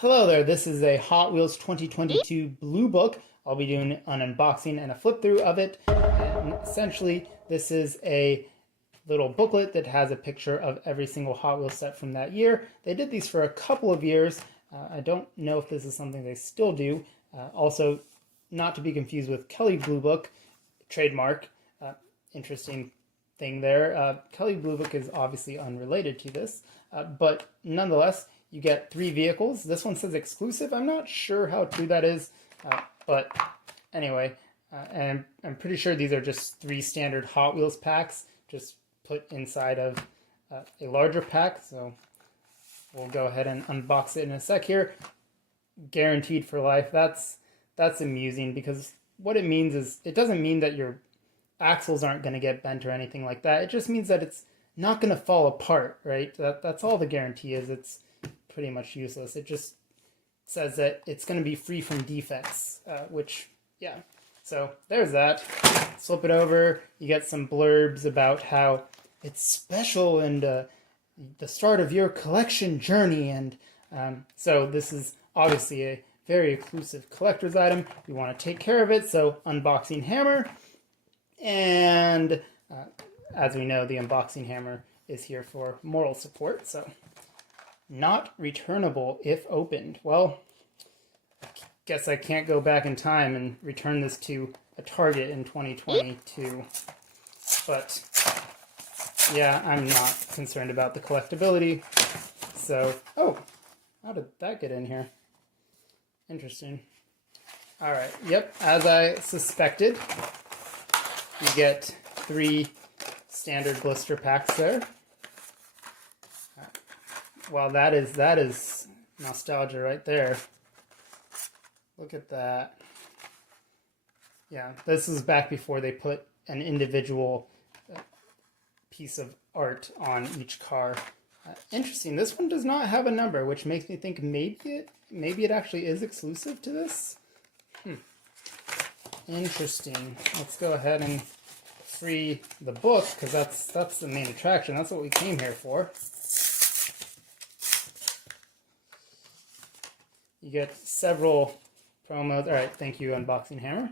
Hello there, this is a Hot Wheels 2022 Blue Book. I'll be doing an unboxing and a flip through of it. And essentially, this is a little booklet that has a picture of every single Hot Wheels set from that year. They did these for a couple of years. I don't know if this is something they still do. Also, not to be confused with Kelly Blue Book, trademark. Interesting thing there. Kelly Blue Book is obviously unrelated to this, but nonetheless, you get 3 vehicles. This one says exclusive. I'm not sure how true that is, but anyway, and I'm pretty sure these are just 3 standard Hot Wheels packs, just put inside of a larger pack. So we'll go ahead and unbox it in a sec here. Guaranteed for life. That's amusing, because what it means is it doesn't mean that your axles aren't going to get bent or anything like that. It just means that it's not going to fall apart, right? That's all the guarantee is. It's pretty much useless. It just says that it's going to be free from defects, which, yeah. So there's that. Flip it over. You get some blurbs about how it's special and the start of your collection journey. And so this is obviously a very exclusive collector's item. You want to take care of it, so unboxing hammer. And as we know, the unboxing hammer is here for moral support, so not returnable if opened. Well, I guess I can't go back in time and return this to a Target in 2022. But yeah, I'm not concerned about the collectability. So, oh, how did that get in here? Interesting. All right, yep, as I suspected, you get 3 standard blister packs there. Wow, that is nostalgia right there. Look at that. Yeah, this is back before they put an individual piece of art on each car. Interesting. This one does not have a number, which makes me think maybe it actually is exclusive to this. Interesting. Let's go ahead and free the book, because that's the main attraction. That's what we came here for. You get several promos. All right, thank you, Unboxing Hammer.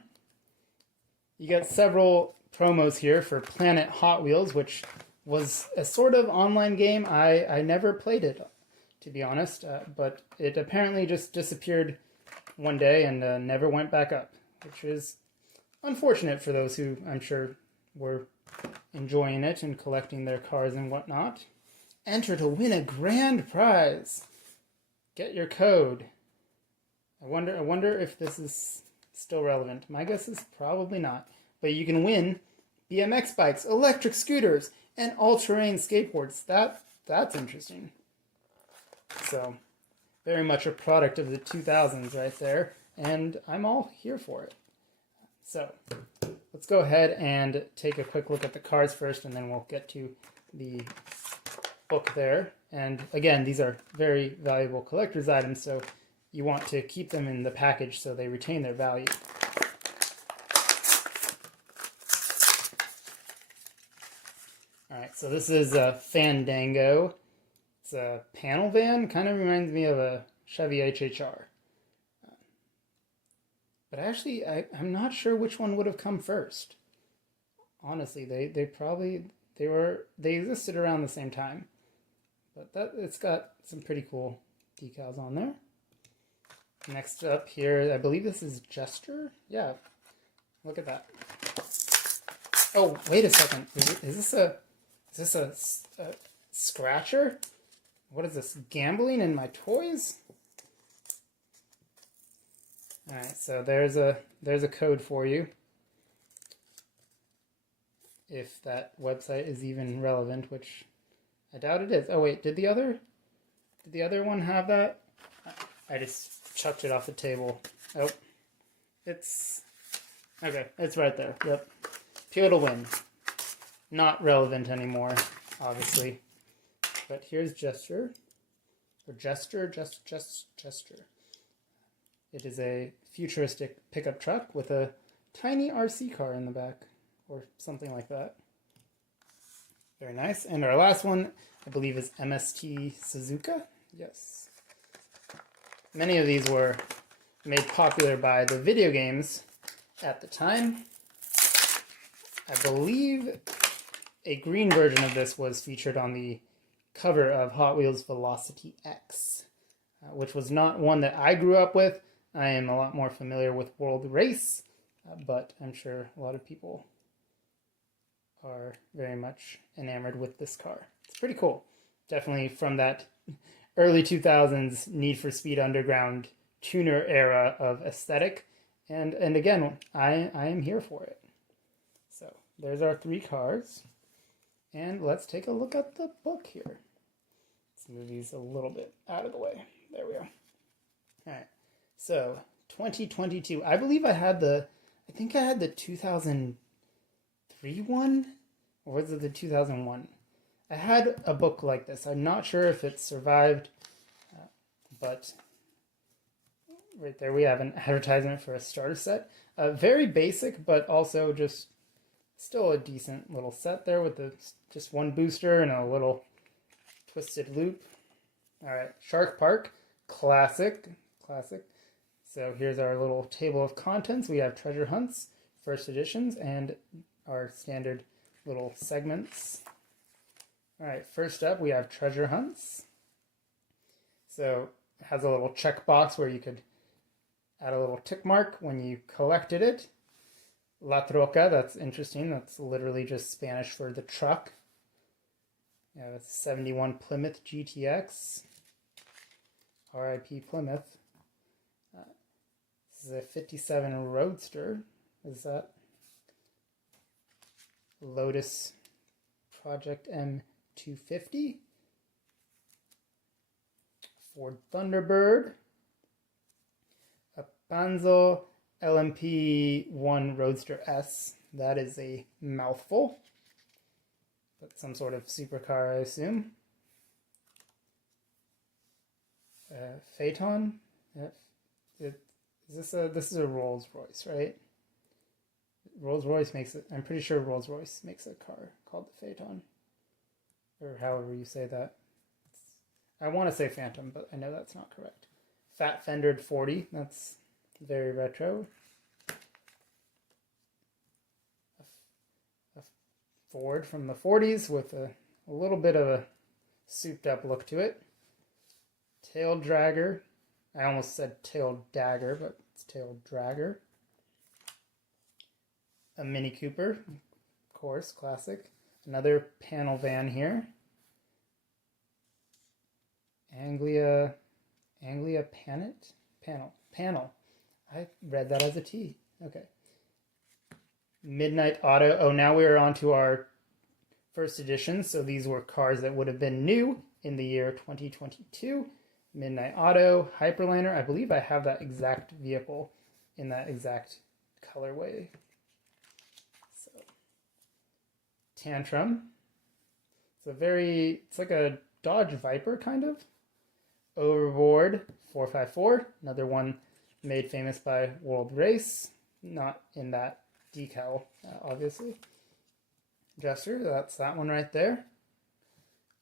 You get several promos here for Planet Hot Wheels, which was a sort of online game. I never played it, to be honest, but it apparently just disappeared one day and never went back up, which is unfortunate for those who, I'm sure, were enjoying it and collecting their cars and whatnot. Enter to win a grand prize. Get your code. I wonder if this is still relevant. My guess is probably not. But you can win BMX bikes, electric scooters, and all-terrain skateboards. That's interesting. So, very much a product of the 2000s right there, and I'm all here for it. So, let's go ahead and take a quick look at the cars first, and then we'll get to the book there. And again, these are very valuable collector's items, so you want to keep them in the package so they retain their value. Alright, so this is a Fandango. It's a panel van, kind of reminds me of a Chevy HHR. But actually, I'm not sure which one would have come first. Honestly, they existed around the same time. But it's got some pretty cool decals on there. Next up here, I believe this is Gesture? Yeah, look at that. Oh, wait a second. Is this a scratcher? What is this, gambling in my toys? Alright, so there's a code for you. If that website is even relevant, which I doubt it is. Oh wait, did the other one have that? I just chucked it off the table. Oh, it's right there. Yep. Peel to win. Not relevant anymore, obviously. But here's Gesture. Or Gesture. It is a futuristic pickup truck with a tiny RC car in the back, or something like that. Very nice. And our last one, I believe, is MST Suzuka. Yes. Many of these were made popular by the video games at the time. I believe a green version of this was featured on the cover of Hot Wheels Velocity X, which was not one that I grew up with. I am a lot more familiar with World Race, but I'm sure a lot of people are very much enamored with this car. It's pretty cool. Definitely from that early 2000s Need for Speed Underground tuner era of aesthetic. And again, I am here for it. So there's our 3 cars. And let's take a look at the book here. Let's move these a little bit out of the way. There we go. All right. So 2022. I believe I think I had the 2003 one, or was it the 2001? I had a book like this. I'm not sure if it survived, but right there we have an advertisement for a starter set. Very basic, but also just still a decent little set there with just one booster and a little twisted loop. All right, Shark Park, classic. So here's our little table of contents. We have treasure hunts, first editions, and our standard little segments. All right, first up we have treasure hunts. So it has a little checkbox where you could add a little tick mark when you collected it. La Troca, that's interesting. That's literally just Spanish for the truck. Yeah, that's 71 Plymouth GTX. RIP Plymouth. This is a 57 Roadster. Is that Lotus Project M250? Ford Thunderbird. A Panzo LMP1 Roadster S. That is a mouthful. That's some sort of supercar, I assume. Phaeton. This is a Rolls Royce, right? Rolls Royce makes it. I'm pretty sure Rolls Royce makes a car called the Phaeton, or however you say that. I want to say Phantom, but I know that's not correct. Fat Fendered 40. That's very retro. A Ford from the 40s with a little bit of a souped up look to it. Tail Dragger. I almost said Tail Dagger, but it's Tail Dragger. A Mini Cooper, of course, classic. Another panel van here. Anglia Panel. I read that as a T. Okay. Midnight Auto. Oh, now we are on to our first edition. So these were cars that would have been new in the year 2022. Midnight Auto, Hyperliner. I believe I have that exact vehicle in that exact colorway. So, Tantrum. It's like a Dodge Viper kind of. Overboard 454, another one made famous by World Race, not in that decal, obviously. Dresser, that's that one right there.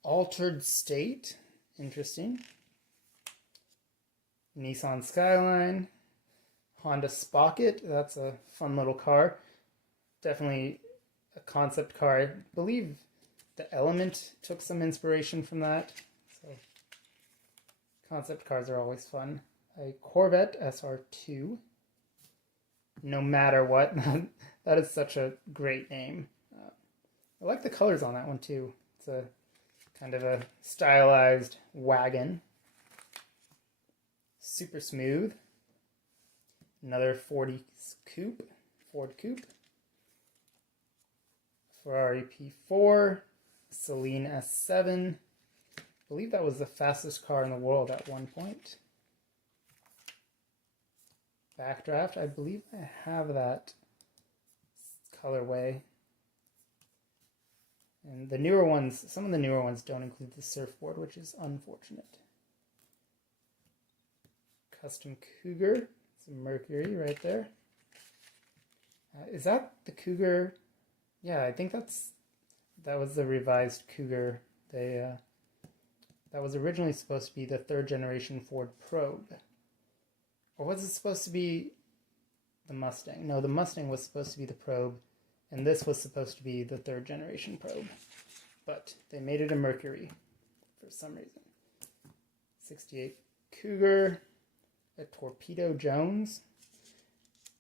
Altered State, interesting. Nissan Skyline, Honda Spocket, that's a fun little car. Definitely a concept car. I believe the Element took some inspiration from that. So concept cars are always fun. A Corvette SR2. No matter what. That is such a great name. I like the colors on that one too. It's a kind of a stylized wagon. Super smooth. Another Ford Coupe. Ferrari P4. Celine S7. I believe that was the fastest car in the world at one point. Backdraft. I believe I have that colorway. And the newer ones, some of the newer ones don't include the surfboard, which is unfortunate. Custom Cougar. It's a Mercury right there. Is that the Cougar? Yeah, I think that was the revised Cougar. That was originally supposed to be the third generation Ford Probe. Or was it supposed to be the Mustang? No, the Mustang was supposed to be the Probe, and this was supposed to be the 3rd generation Probe. But they made it a Mercury for some reason. 68 Cougar, a Torpedo Jones.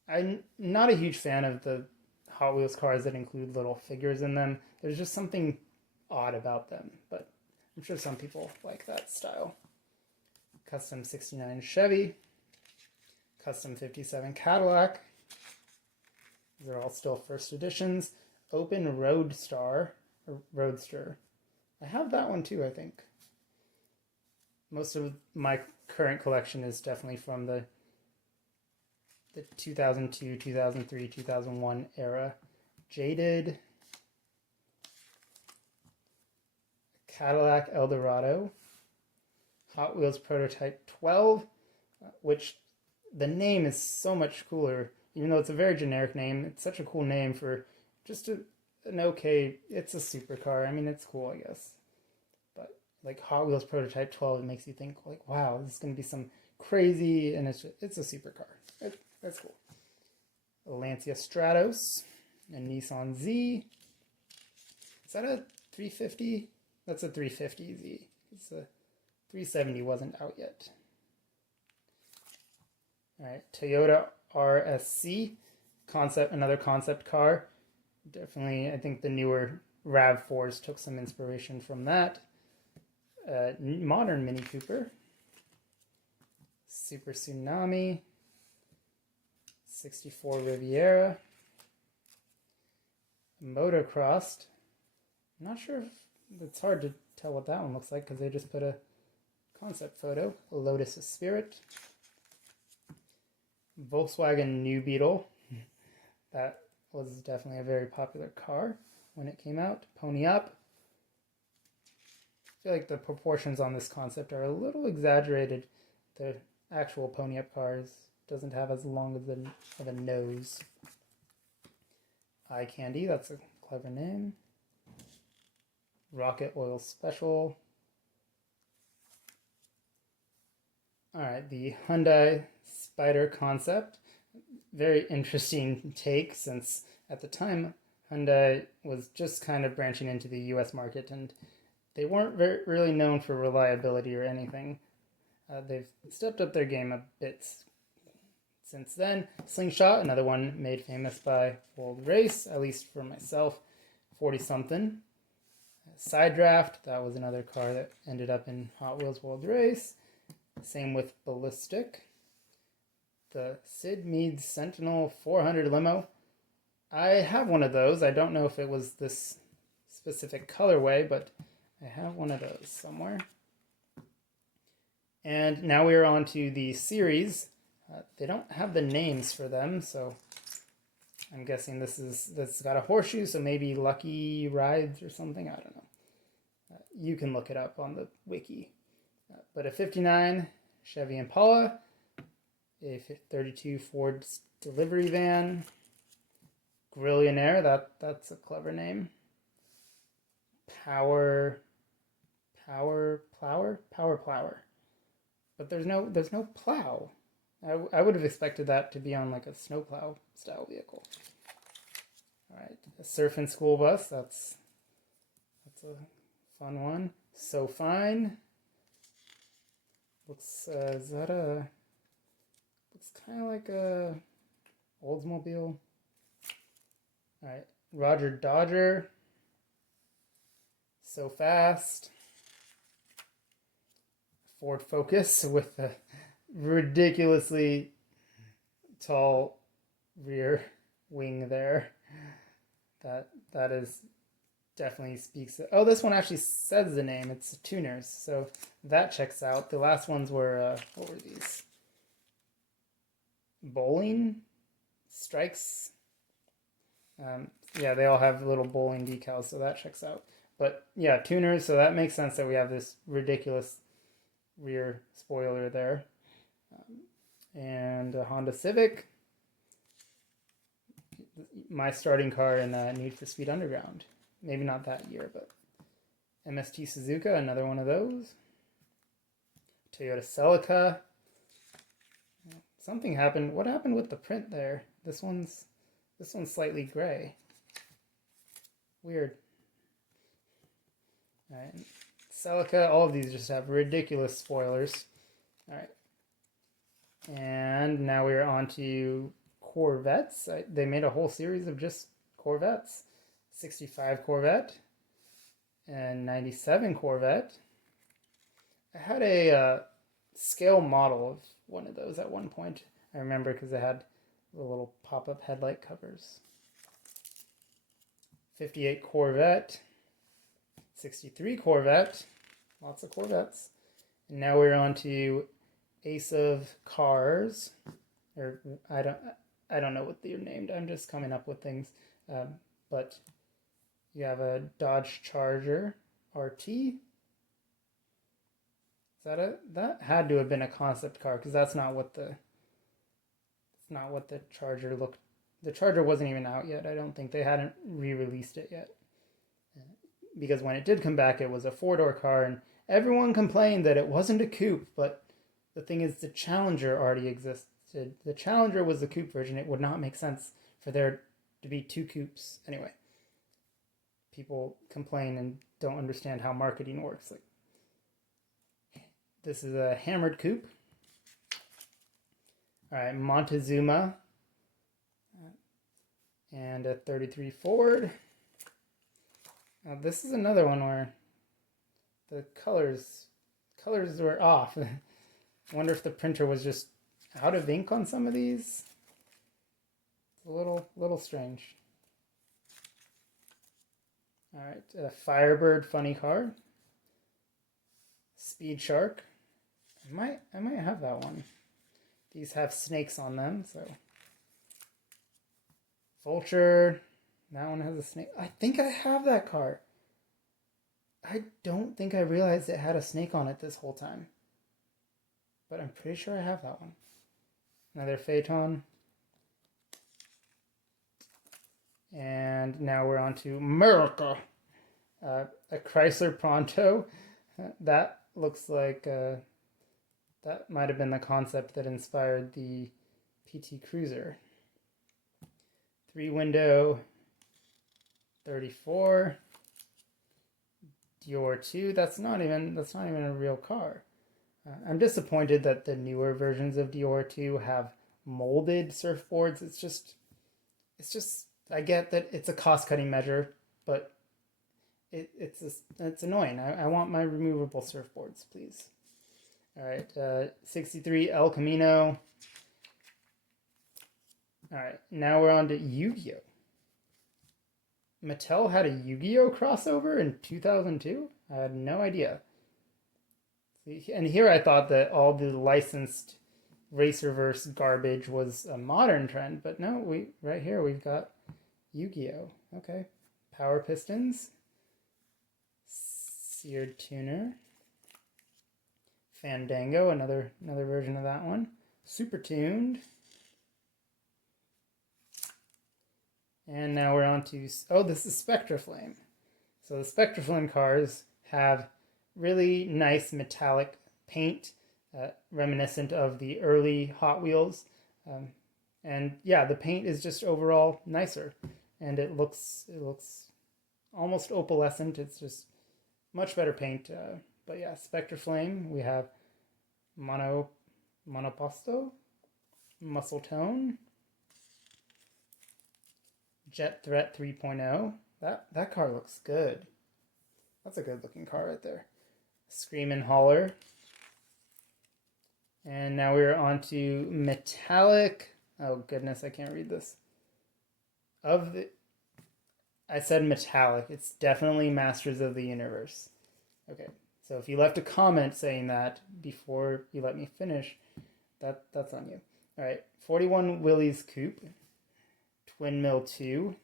I'm not a huge fan of the Hot Wheels cars that include little figures in them. There's just something odd about them, but I'm sure some people like that style. Custom 69 Chevy, Custom 57 Cadillac. These are all still first editions. Open Roadster. I have that one too, I think. Most of my current collection is definitely from the 2002, 2003, 2001 era. Jaded. Cadillac Eldorado. Hot Wheels Prototype 12, which the name is so much cooler. Even though it's a very generic name, it's such a cool name for just an okay, it's a supercar. I mean, it's cool, I guess. But like Hot Wheels Prototype 12, it makes you think like, wow, this is going to be some crazy, and it's a supercar. That's cool. A Lancia Stratos, a Nissan Z. Is that a 350? That's a 350Z. It's a 370 wasn't out yet. All right, Toyota RSC, another concept car. Definitely, I think the newer RAV4s took some inspiration from that. Modern Mini Cooper. Super Tsunami. 64 Riviera. Motocrossed. I'm not sure if it's hard to tell what that one looks like because they just put a concept photo. A Lotus Spirit. Volkswagen New Beetle. That was definitely a very popular car when it came out. Pony Up. I feel like the proportions on this concept are a little exaggerated. The actual Pony Up cars doesn't have as long of a nose. Eye Candy, that's a clever name. Rocket Oil Special. Alright, the Hyundai Spider concept. Very interesting take, since at the time Hyundai was just kind of branching into the US market and they weren't really known for reliability or anything. They've stepped up their game a bit since then. Slingshot, another one made famous by World Race, at least for myself, 40-something. Side Draft, that was another car that ended up in Hot Wheels World Race. Same with Ballistic. The Sid Mead Sentinel 400 limo. I have one of those. I don't know if it was this specific colorway, but I have one of those somewhere. And now we are on to the series. They don't have the names for them, so I'm guessing this got a horseshoe, so maybe Lucky Rides or something. I don't know. You can look it up on the wiki. But a 59 Chevy Impala, a 32 Ford delivery van, Grillionaire, that's a clever name. Power Plower. But there's no plow. I would have expected that to be on like a snowplow style vehicle. All right, a Surf and School Bus. That's a fun one. So Fine. Looks looks kind of like a Oldsmobile. All right, Roger Dodger. So Fast. Ford Focus with a ridiculously tall rear wing there. That is definitely speaks. Oh, this one actually says the name. It's Tuners, so that checks out. The last ones were what were these? Bowling Strikes. Yeah, they all have little bowling decals, so that checks out. But yeah, Tuners, so that makes sense that we have this ridiculous rear spoiler there. And a Honda Civic. My starting car in Need for Speed Underground. Maybe not that year, but MST Suzuka, another one of those. Toyota Celica. something happened. What happened with the print there? This one's slightly gray. Weird. All right, Celica. All of these just have ridiculous spoilers. All right, and now we're on to Corvettes. They made a whole series of just Corvettes. 65 Corvette and 97 Corvette. I had a scale model of one of those at one point. I remember because it had the little pop-up headlight covers. 58 Corvette, 63 Corvette, lots of Corvettes. And now we're on to Ace of Cars, or I don't know what they're named. I'm just coming up with things. But you have a Dodge Charger RT. That had to have been a concept car, because that's not what the Charger looked. The Charger wasn't even out yet. I don't think they hadn't re-released it yet. Because when it did come back, it was a four-door car, and everyone complained that it wasn't a coupe. But the thing is, the Challenger already existed. The Challenger was the coupe version. It would not make sense for there to be two coupes. Anyway, people complain and don't understand how marketing works. Like, this is a hammered coupe. All right, Montezuma, and a 33 Ford. Now this is another one where the colors were off. I wonder if the printer was just out of ink on some of these. It's a little strange. All right, Firebird funny car. Speed Shark. I might have that one. These have snakes on them, so. Vulture. That one has a snake. I think I have that car. I don't think I realized it had a snake on it this whole time. But I'm pretty sure I have that one. Another Phaeton. And now we're on to America. A Chrysler Pronto. That looks like that might have been the concept that inspired the PT Cruiser. 3-window 34. Dior 2. That's not even a real car. I'm disappointed that the newer versions of Dior 2 have molded surfboards. It's just I get that it's a cost-cutting measure, but it's annoying. I want my removable surfboards, please. All right, 63 El Camino. All right, now we're on to Yu-Gi-Oh! Mattel had a Yu-Gi-Oh! Crossover in 2002? I had no idea. And here I thought that all the licensed Racerverse garbage was a modern trend, but no, right here we've got Yu-Gi-Oh! Okay. Power Pistons. Seared Tuner. Fandango, another version of that one. Super Tuned. And now we're on to, this is Spectraflame. So the Spectraflame cars have really nice metallic paint, reminiscent of the early Hot Wheels. And yeah, the paint is just overall nicer. And it looks almost opalescent. It's just much better paint. But yeah, Spectraflame. We have Monoposto, Muscle Tone, Jet Threat 3.0. That car looks good. That's a good looking car right there. Screamin' Holler. And now we're on to metallic. Oh goodness, I can't read this. I said metallic. It's definitely Masters of the Universe. Okay, so if you left a comment saying that before you let me finish, that's on you. All right, 41 Willys Coupe. Twin Mill 2.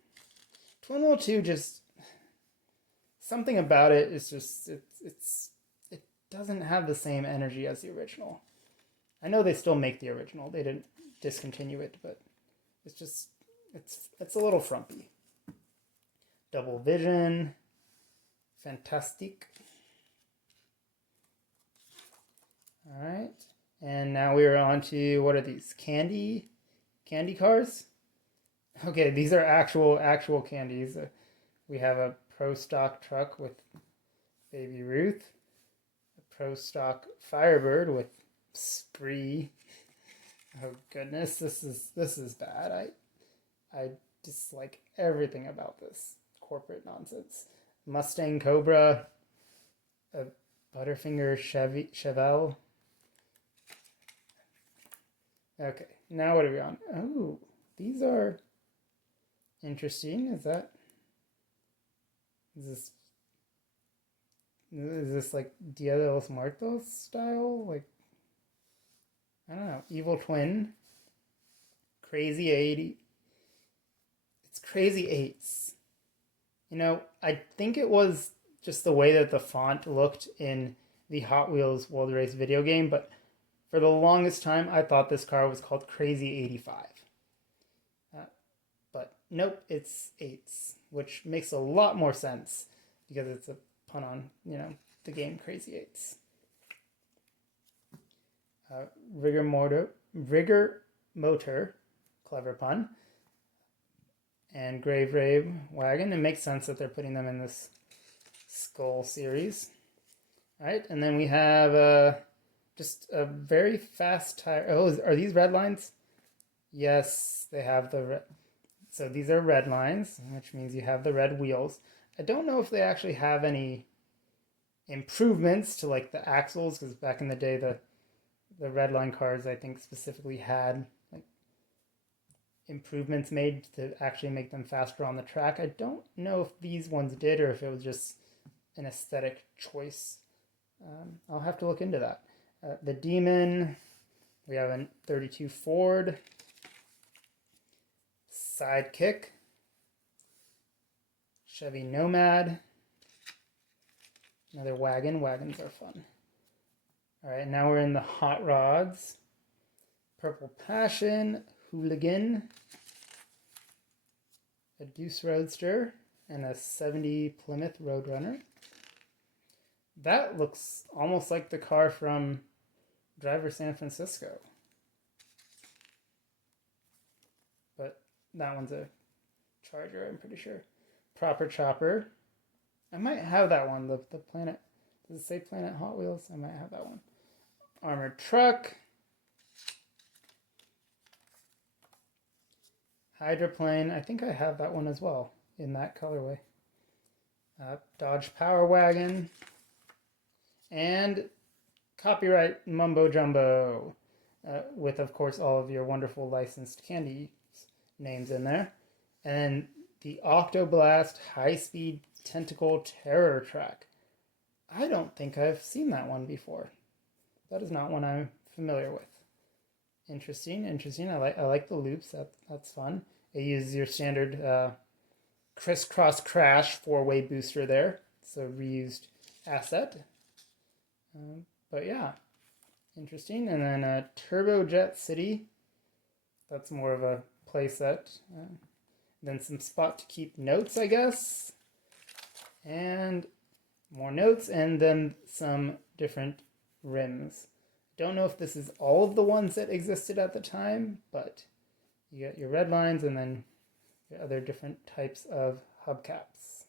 Twin Mill 2 just... Something about it is just... It doesn't have the same energy as the original. I know they still make the original. They didn't discontinue it, but it's just... It's a little frumpy. Double Vision. Fantastique. Alright. And now we are on to, what are these? Candy cars? Okay, these are actual candies. We have a Pro Stock truck with Baby Ruth, a Pro Stock Firebird with Spree. Oh goodness, this is bad. I dislike everything about this corporate nonsense. Mustang Cobra, a Butterfinger Chevelle. Okay, now what are we on? Oh, these are interesting. Is this like Dia de los Muertos style? Like, I don't know. Evil Twin. Crazy 80. It's Crazy Eights. You know, I think it was just the way that the font looked in the Hot Wheels World Race video game, but for the longest time, I thought this car was called Crazy 85. But nope, it's eights, which makes a lot more sense because it's a pun on, you know, the game Crazy Eights. Rigor Motor, clever pun, and Rave wagon. It makes sense that they're putting them in this Skull series. All right, and then we have just a very fast tire. Oh, are these red lines? Yes, they have the red. So these are red lines, which means you have the red wheels. I don't know if they actually have any improvements to like the axles, because back in the day, the red line cars, I think, specifically had like improvements made to actually make them faster on the track. I don't know if these ones did or if it was just an aesthetic choice. I'll have to look into that. The Demon, we have a 32 Ford, Sidekick, Chevy Nomad, another wagon. Wagons are fun. All right, now we're in the Hot Rods. Purple Passion, Hooligan, a Deuce Roadster, and a 70 Plymouth Roadrunner. That looks almost like the car from Driver San Francisco. But that one's a Charger, I'm pretty sure. Proper Chopper. I might have that one, the Planet. Does it say Planet Hot Wheels? I might have that one. Armored Truck. Hydroplane. I think I have that one as well in that colorway. Dodge Power Wagon. And copyright Mumbo Jumbo. With, of course, all of your wonderful licensed candy names in there. And the Octoblast High-Speed Tentacle Terror Track. I don't think I've seen that one before. That is not one I'm familiar with. Interesting. I like the loops. That's fun. It uses your standard crisscross crash 4-way booster there. It's a reused asset. But yeah, interesting. And then Turbojet City. That's more of a playset. Then some spot to keep notes, I guess. And more notes, and then some different rims. Don't know if this is all of the ones that existed at the time, but you got your red lines and then your other different types of hubcaps.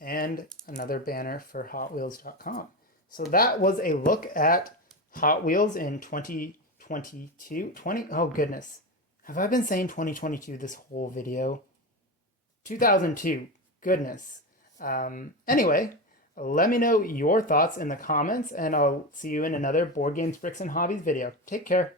And another banner for HotWheels.com. So that was a look at Hot Wheels in 2022. Oh goodness. Have I been saying 2022 this whole video? 2002. Goodness. Anyway, let me know your thoughts in the comments, and I'll see you in another Board Games, Bricks, and Hobbies video. Take care.